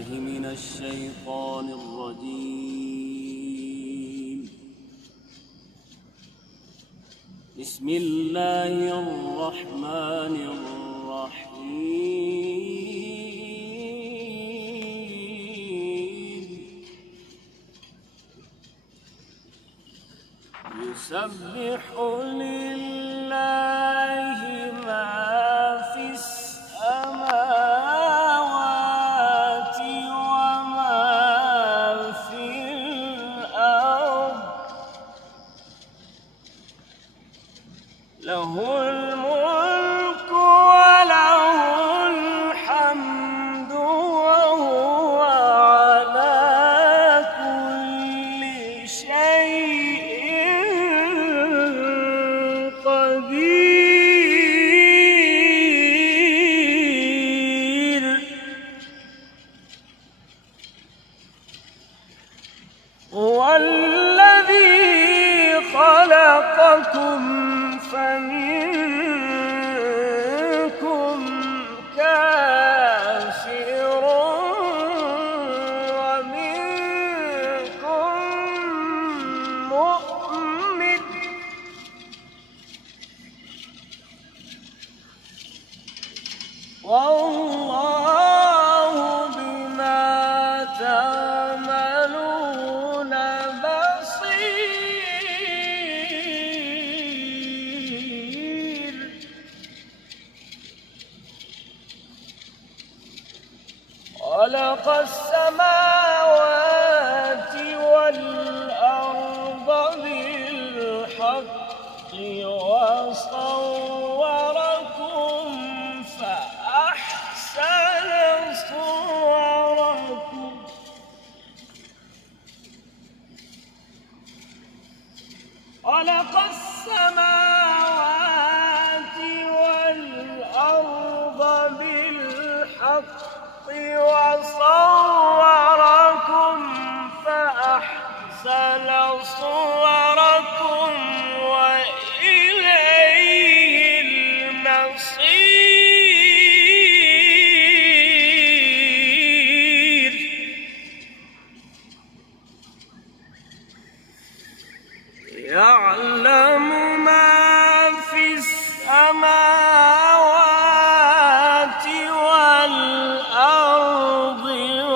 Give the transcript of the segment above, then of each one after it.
بالله من الشيطان الرجيم. بسم الله الرحمن الرحيم. يسبح لله ما في السماوات وما في الأرض، له الملك وله الحمد وهو على كل شيء قدير. هو الذي خلقكم فمنكم كافر ومنكم مؤمن، والله بما تعملون بصير. خلق السماوات والأرض بالحق وصوركم فأحسن صوركم. خلق السماوات والأرض بالحق وصوركم فأحسن صوركم وإليه المصير. يعلم ما في السماوات والأرض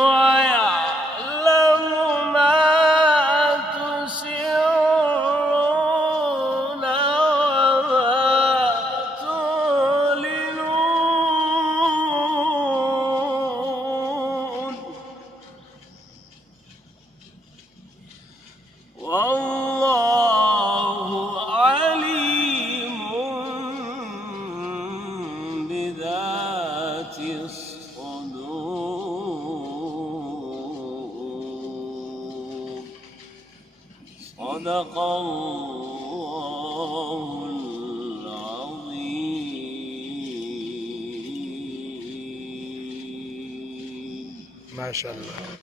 ويعلم ما تسرون وما تعلنون، والله عليم بذات الصدور. صدق الله العظيم. ما شاء الله.